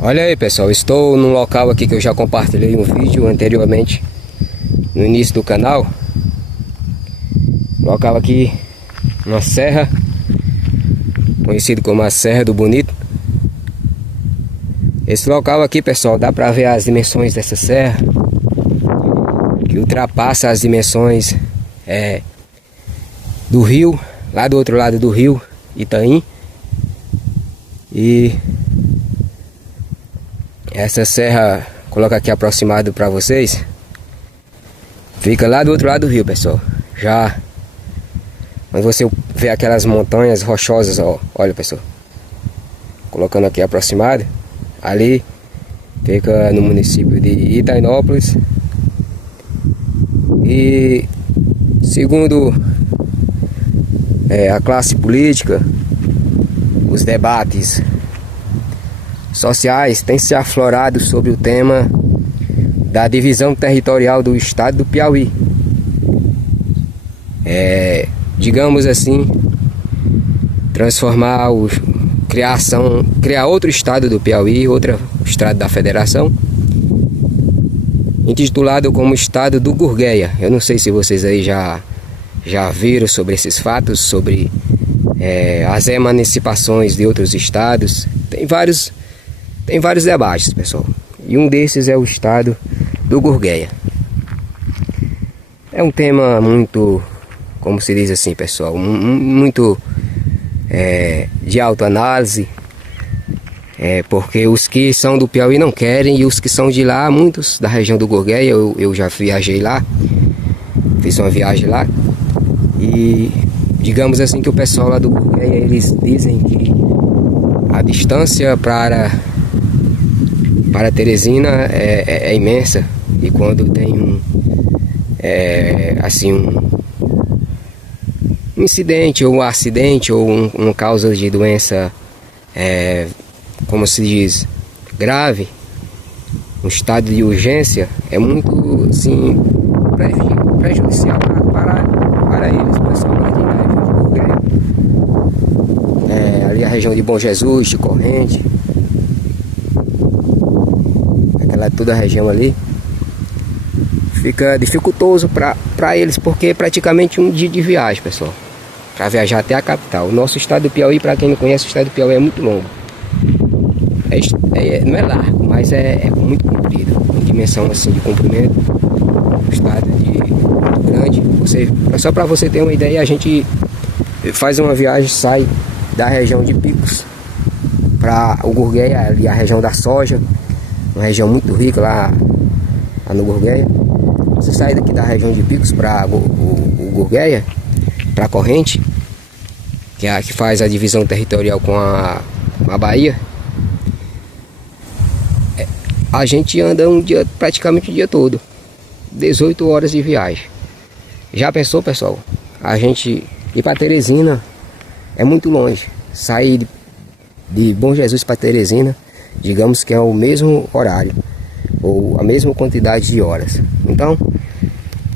Olha aí, pessoal, estou num local aqui que eu já compartilhei um vídeo anteriormente no início do canal. Local aqui, uma serra, conhecido como a Serra do Bonito. Esse local aqui, pessoal, dá para ver as dimensões dessa serra, que ultrapassa as dimensões do rio, lá do outro lado do rio Itaim. E essa serra, coloca aqui aproximado para vocês, fica lá do outro lado do rio, pessoal. Já quando você vê aquelas montanhas rochosas, ó, olha, pessoal, colocando aqui aproximado, ali fica no município de Itainópolis. E segundo a classe política, os debates sociais têm se aflorado sobre o tema da divisão territorial do estado do Piauí. Digamos assim, criar outro estado do Piauí, outro estado da federação, intitulado como estado do Gurgueia. Eu não sei se vocês aí já viram sobre esses fatos, sobre as emancipações de outros estados. Tem vários debates, pessoal, e um desses é o estado do Gurgueia. É um tema muito, como se diz assim, pessoal, muito de autoanálise, porque os que são do Piauí não querem, e os que são de lá, muitos da região do Gurgueia, eu já viajei lá, fiz uma viagem lá, e digamos assim que o pessoal lá do Gurgueia, eles dizem que a distância para Teresina é imensa, e quando tem um incidente ou um acidente ou uma causa de doença, como se diz, grave, um estado de urgência, é muito assim, prejudicial para eles, principalmente na região de Gurgueia, ali a região de Bom Jesus, de Corrente, toda a região ali, fica dificultoso para eles, porque é praticamente um dia de viagem, pessoal, para viajar até a capital. O nosso estado do Piauí, para quem não conhece, o estado do Piauí é muito longo, não é largo, mas é muito comprido, em dimensão assim de comprimento. O estado muito grande. Só para você ter uma ideia, a gente faz uma viagem, sai da região de Picos para o Gurgueia, ali a região da soja, uma região muito rica lá no Gurgueia. Você sai daqui da região de Picos para o Gurgueia, para Corrente, que é a que faz a divisão territorial com a Bahia. A gente anda praticamente o dia todo, 18 horas de viagem. Já pensou, pessoal? A gente ir para Teresina é muito longe. Sair de Bom Jesus para Teresina, digamos que é o mesmo horário, ou a mesma quantidade de horas. Então,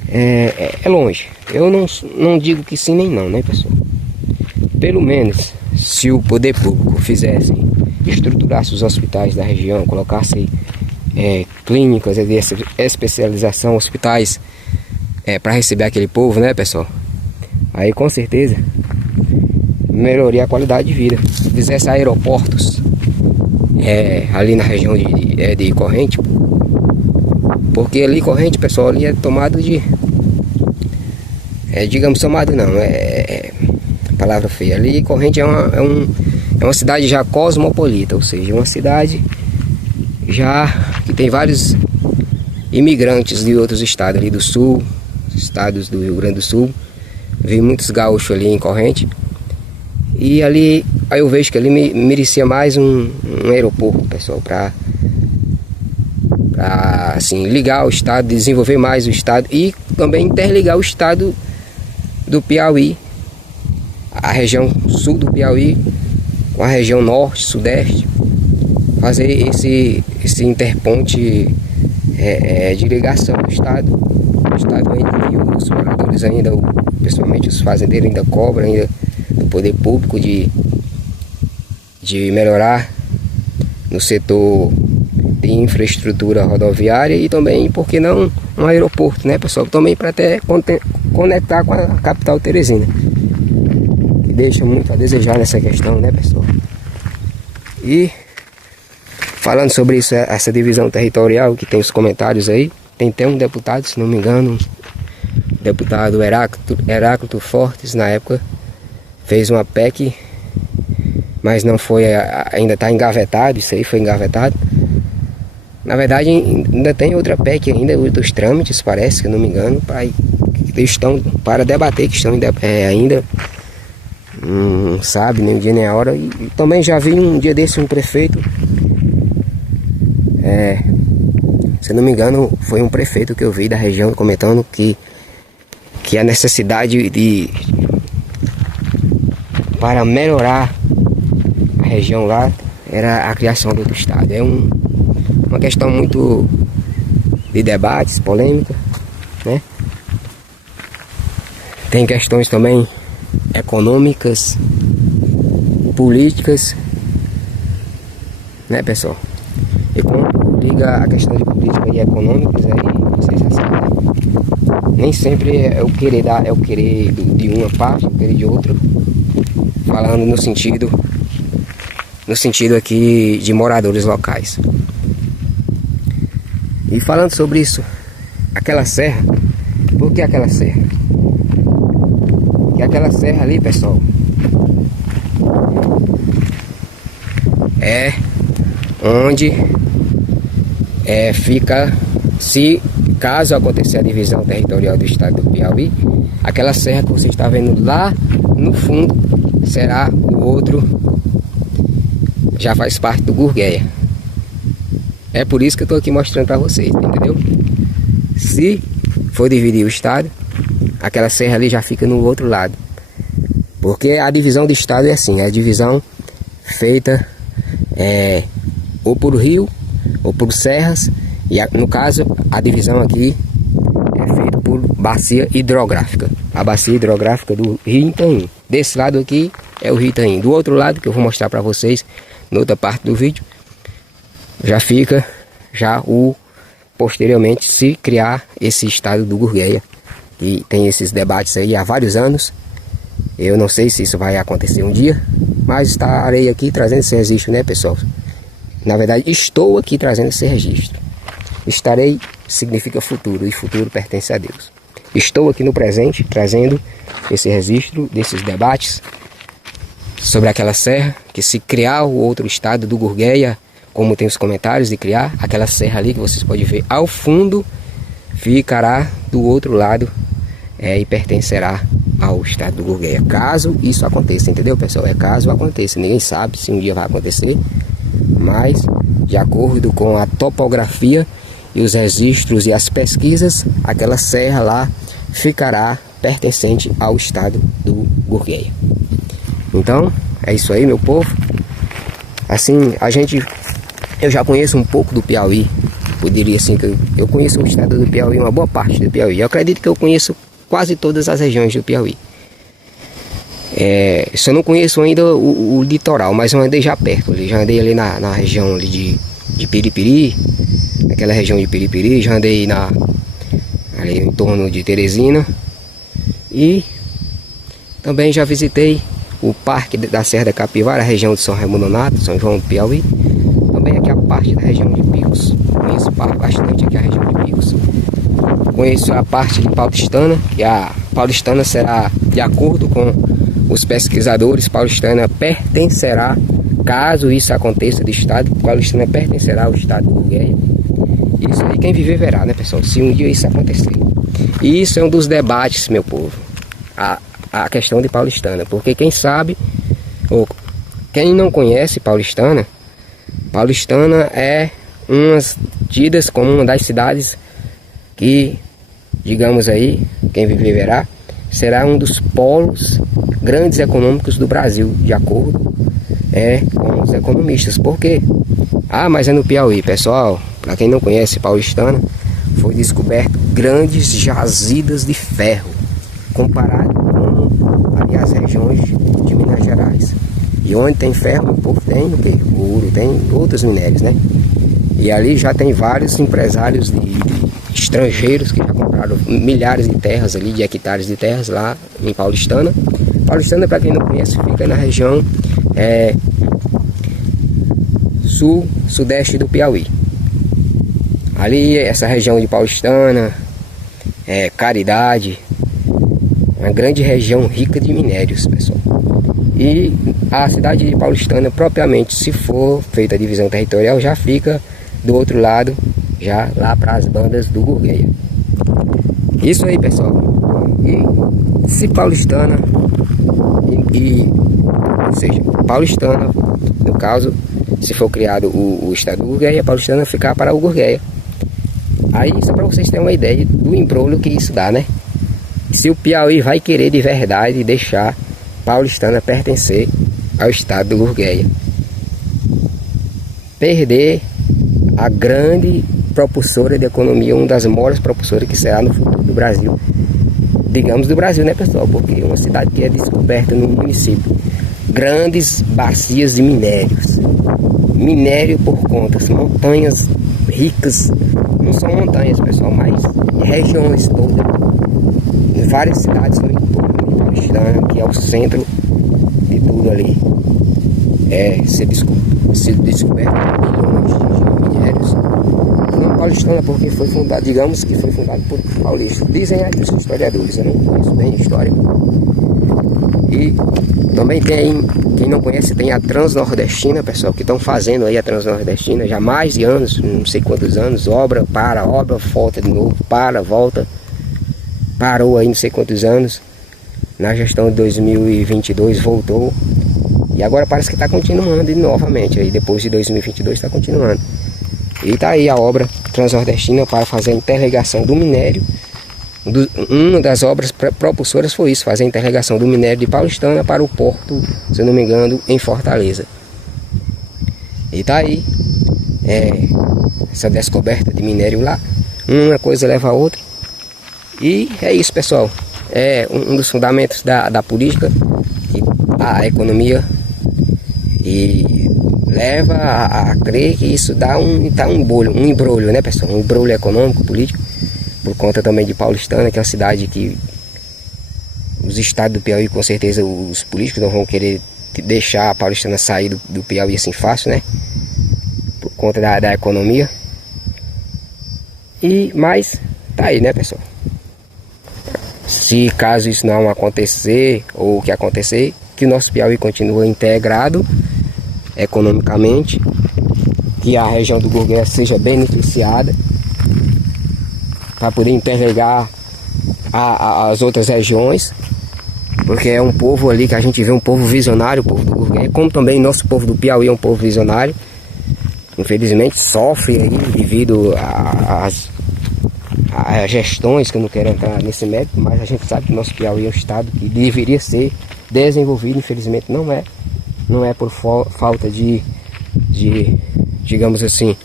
é longe. Eu não digo que sim nem não, né, pessoal? Pelo menos, se o poder público estruturasse os hospitais da região, colocasse clínicas de especialização, hospitais para receber aquele povo, né, pessoal? Aí com certeza melhoraria a qualidade de vida. Se fizesse aeroportos ali na região de Corrente, porque ali Corrente, pessoal, ali é tomado de digamos, tomado não, palavra feia. Ali Corrente é uma cidade já cosmopolita, ou seja, uma cidade já que tem vários imigrantes de outros estados ali do sul, estados do Rio Grande do Sul. Vi muitos gaúchos ali em Corrente. E ali, aí eu vejo que ali merecia mais um aeroporto, pessoal, para assim, ligar o estado, desenvolver mais o estado e também interligar o estado do Piauí, a região sul do Piauí com a região norte, sudeste, fazer esse interponte de ligação do estado. O estado ainda, os moradores ainda, principalmente os fazendeiros, ainda cobram ainda do poder público de melhorar no setor de infraestrutura rodoviária e também, por que não, um aeroporto, né, pessoal? Também para até conectar com a capital Teresina, que deixa muito a desejar nessa questão, né, pessoal? E falando sobre isso, essa divisão territorial, que tem os comentários aí, tem até um deputado, se não me engano, o deputado Heráclito Fortes, na época, fez uma PEC, mas não foi, ainda está engavetado, isso aí foi engavetado. Na verdade, ainda tem outra PEC ainda, dos trâmites, parece, que eu não me engano, para debater, que estão ainda, não sabe nem o dia nem a hora. E também já vi um dia desse um prefeito, se eu não me engano, foi um prefeito que eu vi da região comentando que a necessidade para melhorar a região lá era a criação do outro estado. É uma questão muito de debates, polêmica, né? Tem questões também econômicas, políticas, né, pessoal? E quando liga a questão de política e econômicas, aí vocês já sabem, né? Nem sempre é o querer de uma parte, o querer de outra, falando no sentido aqui de moradores locais. E falando sobre isso, aquela serra, por que aquela serra? Que aquela serra ali, pessoal, é onde fica, se caso acontecer a divisão territorial do estado do Piauí, aquela serra que você está vendo lá no fundo será o outro, já faz parte do Gurgueia. É por isso que eu estou aqui mostrando para vocês, entendeu? Se for dividir o estado, aquela serra ali já fica no outro lado. Porque a divisão do estado é assim, é a divisão feita ou por rio, ou por serras, e no caso, a divisão aqui é feita por bacia hidrográfica. A bacia hidrográfica do Rio Itaim. Desse lado aqui é o Rio Itaim. Do outro lado, que eu vou mostrar para vocês, na outra parte do vídeo, já fica posteriormente se criar esse estado do Gurgueia, que tem esses debates aí há vários anos. Eu não sei se isso vai acontecer um dia, mas estarei aqui trazendo esse registro, né, pessoal? Na verdade, estou aqui trazendo esse registro. Estarei significa futuro, e futuro pertence a Deus. Estou aqui no presente trazendo esse registro desses debates sobre aquela serra, que se criar o outro estado do Gurgueia, como tem os comentários de criar, aquela serra ali que vocês podem ver ao fundo, ficará do outro lado e pertencerá ao estado do Gurgueia. Caso isso aconteça, entendeu, pessoal? É caso aconteça, ninguém sabe se um dia vai acontecer, mas de acordo com a topografia e os registros e as pesquisas, aquela serra lá ficará pertencente ao estado do Gurgueia. Então, é isso aí, meu povo. Assim, eu já conheço um pouco do Piauí. Eu diria assim que eu conheço o estado do Piauí, uma boa parte do Piauí. Eu acredito que eu conheço quase todas as regiões do Piauí. Só não conheço ainda o litoral, mas eu andei já perto. Já andei ali na região ali de Piripiri, naquela região de Piripiri. Já andei ali em torno de Teresina. E também já visitei o Parque da Serra da Capivara, a região de São Raimundo Nonato, São João do Piauí. Também aqui a parte da região de Picos. Conheço bastante aqui a região de Picos. Conheço a parte de Paulistana, que a Paulistana será, de acordo com os pesquisadores, Paulistana pertencerá, caso isso aconteça do estado, Paulistana pertencerá ao estado do Gurgueia. Isso aí quem viver verá, né, pessoal? Se um dia isso acontecer. E isso é um dos debates, meu povo, a questão de Paulistana. Porque quem sabe, ou quem não conhece Paulistana, Paulistana é umas tidas como uma das cidades que, digamos aí, quem viver verá, será um dos polos grandes econômicos do Brasil, de acordo com os economistas. Por quê? Mas é no Piauí, pessoal. Para quem não conhece Paulistana, foi descoberto grandes jazidas de ferro, comparado com ali as regiões de Minas Gerais. E onde tem ferro, o povo tem o quê? Ouro, tem outros minérios, né? E ali já tem vários empresários de estrangeiros que já compraram milhares de terras ali, de hectares de terras lá em Paulistana. Paulistana, para quem não conhece, fica na região sudeste do Piauí. Ali, essa região de Paulistana, Caridade, uma grande região rica de minérios, pessoal. E a cidade de Paulistana, propriamente, se for feita a divisão territorial, já fica do outro lado, já lá para as bandas do Gurgueia. Isso aí, pessoal. E se Paulistana ou seja, Paulistana, no caso, se for criado o estado do Gurgueia, Paulistana ficar para o Gurgueia. Aí, só para vocês terem uma ideia do embrulho que isso dá, né? Se o Piauí vai querer de verdade deixar Paulistana pertencer ao estado do Gurgueia, perder a grande propulsora de economia, uma das maiores propulsoras que será no futuro do Brasil, digamos do Brasil, né, pessoal? Porque uma cidade que é descoberta no município, grandes bacias de minérios, minério por conta, montanhas ricas, não são montanhas, pessoal, mas regiões todas, em várias cidades no entorno de Paulistana, que é o centro de tudo ali, ser descoberto milhões de minérios. Não Paulistana, porque foi fundado, digamos que foi fundado por paulistas. Dizem aí os historiadores, eu não conheço bem a história. E também tem, quem não conhece, tem a Transnordestina, pessoal, que estão fazendo aí a Transnordestina já há mais de anos, não sei quantos anos, obra, volta de novo, volta, parou aí não sei quantos anos, na gestão de 2022 voltou, e agora parece que está continuando novamente, aí depois de 2022 está continuando. E está aí a obra Transnordestina para fazer a interligação do minério. Uma das obras propulsoras foi isso, fazer a interligação do minério de Paulistana para o porto, se eu não me engano, em Fortaleza. E tá aí essa descoberta de minério lá, uma coisa leva a outra. E é isso, pessoal, é um dos fundamentos da política, a economia, e leva a crer que isso dá um embrulho, né, pessoal, um embrulho econômico, político, por conta também de Paulistana, que é uma cidade que os estados do Piauí, com certeza os políticos não vão querer deixar a Paulistana sair do Piauí assim fácil, né? Por conta da economia. Mas tá aí, né, pessoal? Se caso isso não acontecer, ou o que acontecer, que o nosso Piauí continue integrado economicamente, que a região do Gurgueia seja beneficiada, para poder interligar as outras regiões, porque é um povo ali que a gente vê, um povo visionário, o povo do Gurgueia, como também nosso povo do Piauí é um povo visionário. Infelizmente sofre aí devido às gestões, que eu não quero entrar nesse mérito, mas a gente sabe que nosso Piauí é um estado que deveria ser desenvolvido, infelizmente não é. Não é por falta de digamos assim,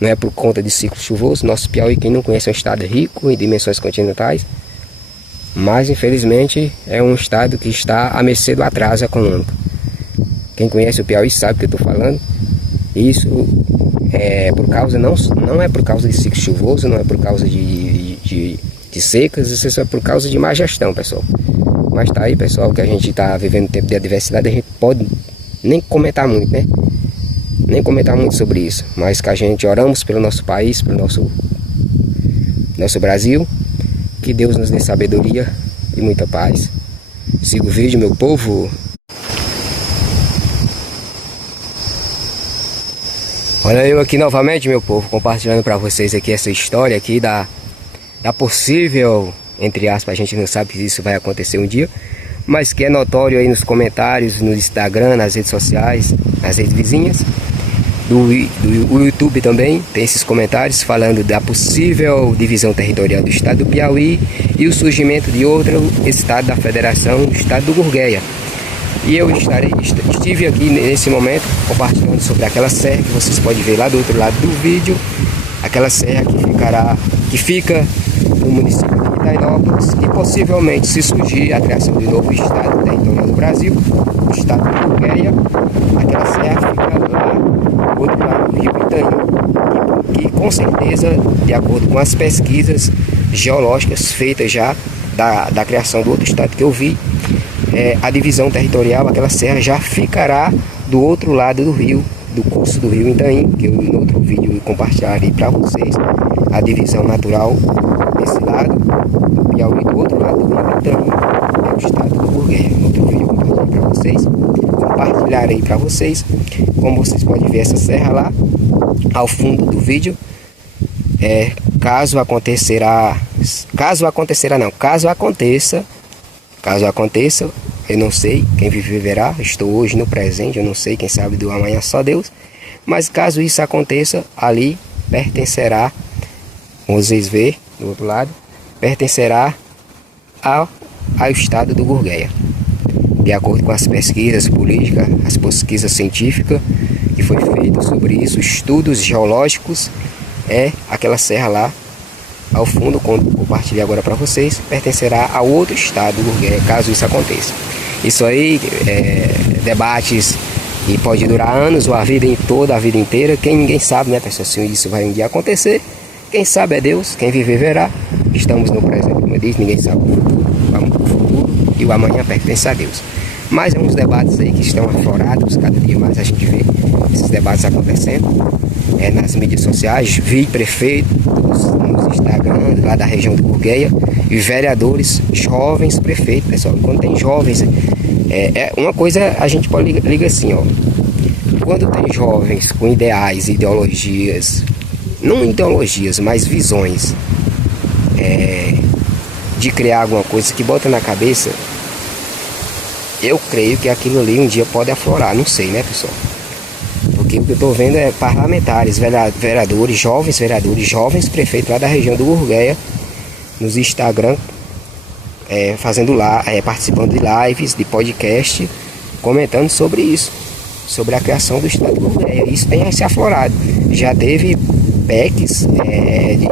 não é por conta de ciclo chuvoso. Nosso Piauí, quem não conhece, é um estado rico em dimensões continentais, mas infelizmente é um estado que está à mercê do atraso econômico. Quem conhece o Piauí sabe o que eu estou falando. Isso é por causa, não é por causa de ciclo chuvoso, não é por causa de secas, isso é por causa de má gestão, pessoal. Mas tá aí, pessoal, que a gente está vivendo um tempo de adversidade, a gente pode nem comentar muito, né? Nem comentar muito sobre isso, mas que a gente oramos pelo nosso país, pelo nosso Brasil, que Deus nos dê sabedoria e muita paz. Siga o vídeo, meu povo. Olha eu aqui novamente, meu povo, compartilhando para vocês aqui essa história aqui da possível, entre aspas, a gente não sabe se isso vai acontecer um dia, mas que é notório aí nos comentários, no Instagram, nas redes sociais, nas redes vizinhas, do YouTube também, tem esses comentários falando da possível divisão territorial do estado do Piauí e o surgimento de outro estado da federação, o estado do Gurgueia. E eu estive aqui nesse momento compartilhando sobre aquela serra que vocês podem ver lá do outro lado do vídeo, aquela serra que fica no município de Pitainópolis e possivelmente, se surgir a criação de novo estado territorial do Brasil, o estado de Gurgueia, aquela serra fica lá do outro lado do rio Itaim, que com certeza, de acordo com as pesquisas geológicas feitas já da criação do outro estado que eu vi, a divisão territorial, aquela serra já ficará do outro lado do rio, do curso do rio Itaim, que eu no outro vídeo compartilharei para vocês a divisão natural desse lado do Piauí, do outro lado do rio Itaim, é o estado do Gurgueia. No outro vídeo eu compartilharei para vocês, como vocês podem ver essa serra lá ao fundo do vídeo. Caso aconteça, eu não sei, quem vive verá, estou hoje no presente, eu não sei, quem sabe do amanhã só Deus, mas caso isso aconteça, ali pertencerá, vocês ver do outro lado, pertencerá ao estado do Gurgueia, de acordo com as pesquisas políticas, as pesquisas científicas que foi feito sobre isso, estudos geológicos, aquela serra lá ao fundo, quando compartilhei agora para vocês, pertencerá a outro estado do Gurgueia, caso isso aconteça. Isso aí, debates, e pode durar anos ou a vida toda, a vida inteira, ninguém sabe, né, pessoal, se isso vai um dia acontecer. Quem sabe é Deus, quem viver verá. Estamos no presente, como eu disse, ninguém sabe o futuro e o amanhã pertence a Deus. Mas é uns debates aí que estão aflorados, cada dia mais a gente vê esses debates acontecendo nas mídias sociais, vi prefeitos nos Instagram lá da região do Gurgueia e vereadores, jovens prefeitos, pessoal. Quando tem jovens, uma coisa a gente pode ligar assim, ó. Quando tem jovens com ideais, ideologias, não ideologias, mas visões de criar alguma coisa que bota na cabeça, eu creio que aquilo ali um dia pode aflorar, não sei, né, pessoal? Porque o que eu estou vendo é parlamentares, vereadores, jovens prefeitos lá da região do Gurgueia, nos Instagram, fazendo lá, participando de lives, de podcast, comentando sobre isso, sobre a criação do estado do Gurgueia. Isso tem se aflorado. Já teve PECs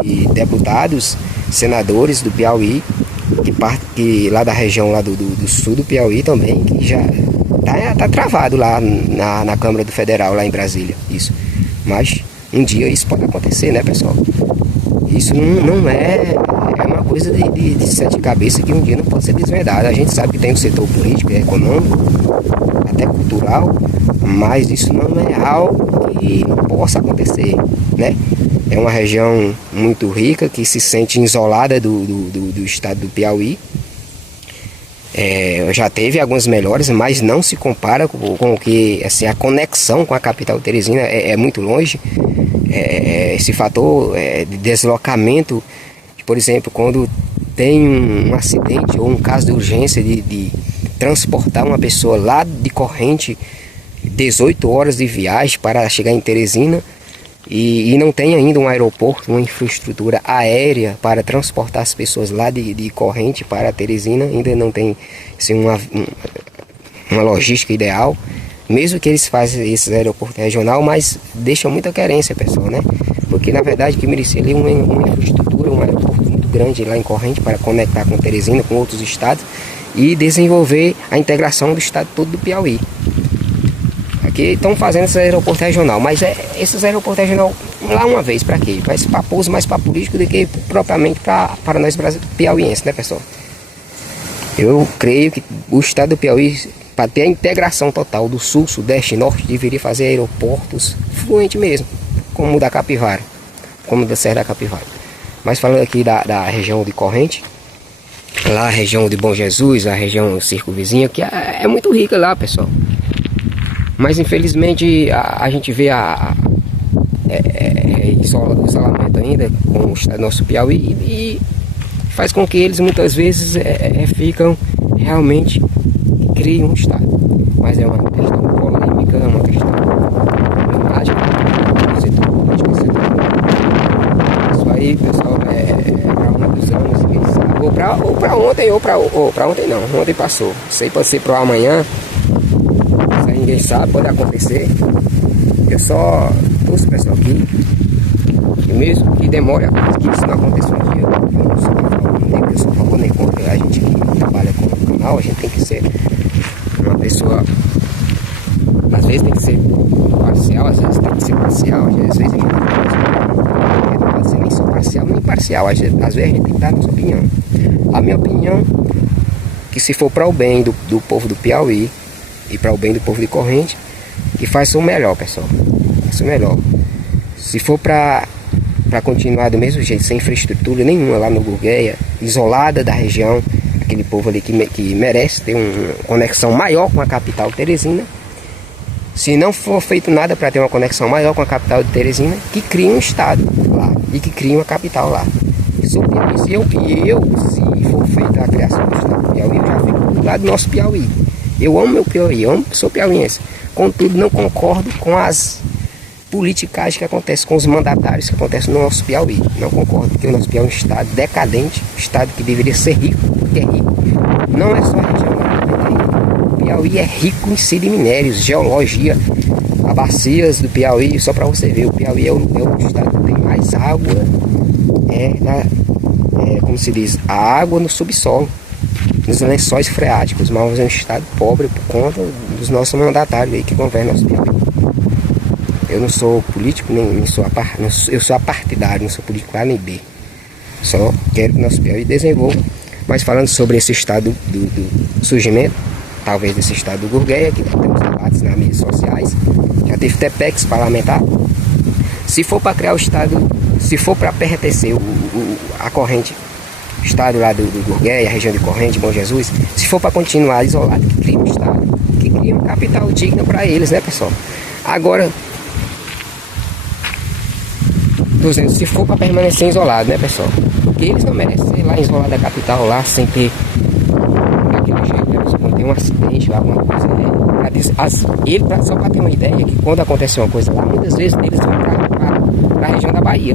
de deputados, senadores do Piauí, que lá da região lá do sul do Piauí também, que já tá travado lá na Câmara do Federal, lá em Brasília, isso. Mas um dia isso pode acontecer, né, pessoal? Isso não é uma coisa de sete cabeças que um dia não pode ser desvendada. A gente sabe que tem o setor político, econômico, até cultural, mas isso não é algo que não possa acontecer, né? É uma região muito rica, que se sente isolada do estado do Piauí. Já teve algumas melhores, mas não se compara com o que, assim, a conexão com a capital Teresina é muito longe. Esse fator de deslocamento, por exemplo, quando tem um acidente ou um caso de urgência de transportar uma pessoa lá de Corrente, 18 horas de viagem para chegar em Teresina, e não tem ainda um aeroporto, uma infraestrutura aérea para transportar as pessoas lá de Corrente para Teresina, ainda não tem assim, uma logística ideal, mesmo que eles façam esses aeroportos regional, mas deixam muita carência, pessoal, né? Porque na verdade que merecia ali uma infraestrutura, um aeroporto muito grande lá em Corrente para conectar com Teresina, com outros estados e desenvolver a integração do estado todo do Piauí. Aqui estão fazendo esse aeroporto regional, mas esses aeroportos regional lá uma vez, para quê? Mais para pouso, mais para político do que propriamente para nós piauienses, né, pessoal? Eu creio que o estado do Piauí, para ter a integração total do sul, sudeste e norte, deveria fazer aeroportos fluentes mesmo, como o da Capivara, como o da Serra da Capivara. Mas falando aqui da região de Corrente, lá a região de Bom Jesus, a região circunvizinha, que é muito rica lá, pessoal. Mas infelizmente a gente vê isolamento ainda com o nosso Piauí e faz com que eles muitas vezes ficam realmente, criam um estado. Mas é uma questão polêmica, é uma questão mágica, isso aí, pessoal, para muitos anos, quem sabe, ou para ontem, ou para ontem não, ontem passou, isso aí pode ser para amanhã. Ninguém sabe, pode acontecer. Eu só torço, pessoal, aqui E mesmo que demore, que isso não aconteça um dia, eu não sou a favor, nem que eu sou a favor nem contra. A gente que trabalha com o canal, a gente tem que ser uma pessoa, às vezes tem que ser parcial, às vezes tem que ser parcial, às vezes a gente não pode ser nem só parcial nem parcial, às vezes a gente tem que dar a nossa opinião. A minha opinião, que se for para o bem do povo do Piauí e para o bem do povo de Corrente, que faça o melhor, pessoal, faça o melhor. Se for para continuar do mesmo jeito, sem infraestrutura nenhuma lá no Gurgueia, isolada da região, aquele povo ali que merece ter uma conexão maior com a capital Teresina. Se não for feito nada para ter uma conexão maior com a capital de Teresina, que crie um estado lá e que crie uma capital lá. Se for feita a criação do estado do Piauí, eu já fico do lado do nosso Piauí. Eu amo meu Piauí, sou piauiense. Contudo, não concordo com as politicagem que acontece com os mandatários que acontecem no nosso Piauí. Não concordo, porque o nosso Piauí é um estado decadente, um estado que deveria ser rico, porque é rico. Não é só a região, o Piauí é rico em si de minérios, geologia, a bacias do Piauí, só para você ver, o Piauí é o estado que tem mais água, como se diz, a água no subsolo, nos lençóis freáticos, mas é um estado pobre por conta dos nossos mandatários aí que governam nosso Piauí. Eu não sou político, eu sou apartidário, não sou político A nem B. Só quero que o nosso Piauí desenvolva. Mas falando sobre esse estado do surgimento, talvez desse estado do Gurgueia, que temos debates nas mídias sociais, já teve TEPEX parlamentar. Se for para criar o estado, se for para pertencer a corrente, o estado lá do Gurgueia, a região de Corrente, Bom Jesus, se for para continuar isolado, que cria um estado, que cria uma capital digna para eles, né, pessoal? Agora, se for para permanecer isolado, né, pessoal? Porque eles não merecem ser lá isolado da capital, lá sem ter daquele jeito, né? Se ter um acidente, alguma coisa, né? Só para ter uma ideia, que quando acontece uma coisa lá, muitas vezes eles vão para a região da Bahia,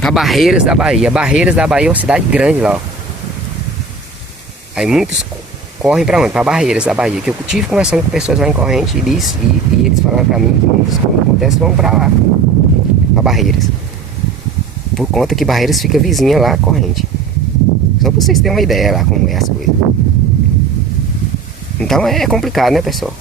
para Barreiras da Bahia. Barreiras da Bahia é uma cidade grande lá, ó. Aí muitos correm para onde? Para Barreiras da Bahia. Que eu tive conversando com pessoas lá em Corrente e eles falaram para mim que muitos, quando acontece, vão para lá, para Barreiras, por conta que Barreiras fica vizinha lá, Corrente. Só para vocês terem uma ideia lá como é as coisas. Então é complicado, né, pessoal?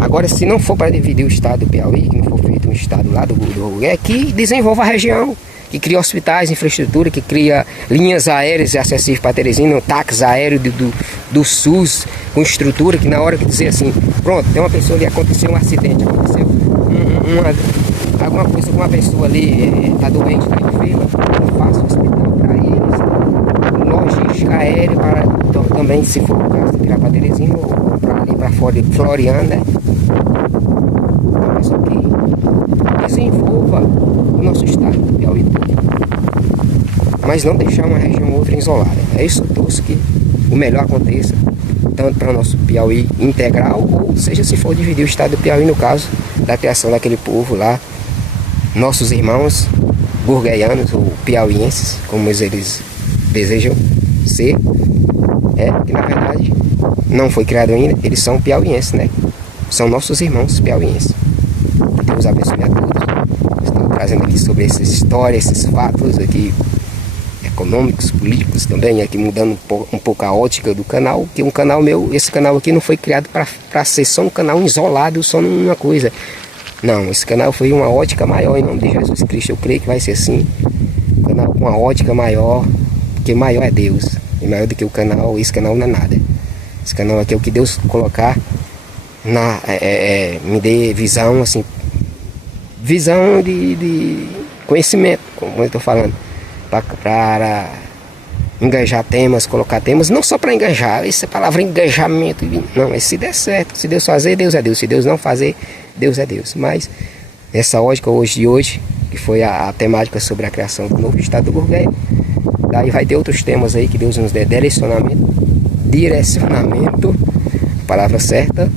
Agora, se não for para dividir o estado do Piauí, que não for feito um estado lá do Gurgueia, que desenvolva a região, que cria hospitais, infraestrutura, que cria linhas aéreas acessíveis para Teresina, um táxi aéreo do SUS, com estrutura, que na hora que dizer assim, pronto, tem uma pessoa ali, aconteceu um acidente, aconteceu alguma coisa com uma pessoa ali, está doente, está enferma, eu faço hospital para eles, logística aérea para também, se for o caso, tirar para Teresina ou para ali para fora de Floriano, né? Então, isso aqui desenvolva o nosso estado do Piauí todo, mas não deixar uma região ou outra isolada. É isso, eu torço que o melhor aconteça, tanto para o nosso Piauí integral, ou seja, se for dividir o estado do Piauí, no caso da criação daquele povo lá, nossos irmãos gurgueianos ou piauienses, como eles desejam ser, que na verdade não foi criado ainda, eles são piauienses, né? São nossos irmãos piauienses. Deus abençoe a todos. Estou trazendo aqui sobre essa história, esses fatos aqui econômicos, políticos também, aqui mudando um pouco a ótica do canal, que um canal meu, esse canal aqui não foi criado para ser só um canal isolado, só numa coisa. Não, esse canal foi uma ótica maior em nome de Jesus Cristo. Eu creio que vai ser assim, um canal com uma ótica maior, porque maior é Deus, e maior do que o canal, esse canal não é nada. Esse canal aqui é o que Deus colocar, me dê visão, assim, visão de conhecimento, como eu estou falando, para enganjar temas, colocar temas, não só para enganjar, essa palavra engajamento, não, se der certo, se Deus fazer, Deus é Deus, se Deus não fazer, Deus é Deus. Mas essa ótica hoje, que foi a temática sobre a criação do novo estado do Gurgueia, daí vai ter outros temas aí que Deus nos dê direcionamento, a palavra certa,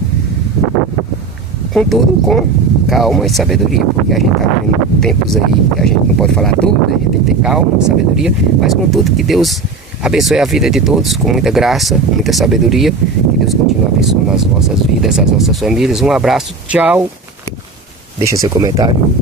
contudo com calma e sabedoria, porque a gente está vivendo tempos aí que a gente não pode falar tudo, a gente tem que ter calma e sabedoria, mas contudo que Deus abençoe a vida de todos com muita graça, com muita sabedoria, que Deus continue abençoando as vossas vidas, as nossas famílias. Um abraço, tchau, deixa seu comentário.